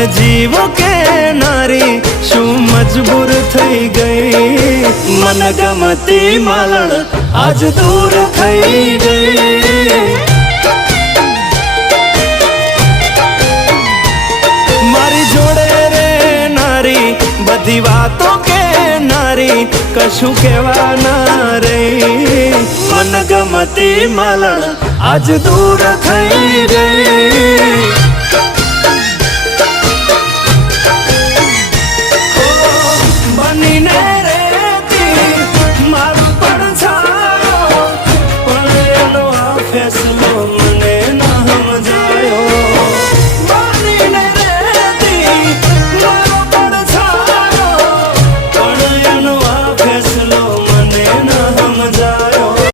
जीव के नारी शू मजबूर थई गई। मन गमती मालण आज दूर थई गई। मारी जोड़े रे नारी बधी वातों के नारी कशु केवा ना रही। मन गमती मालण आज दूर थई गई।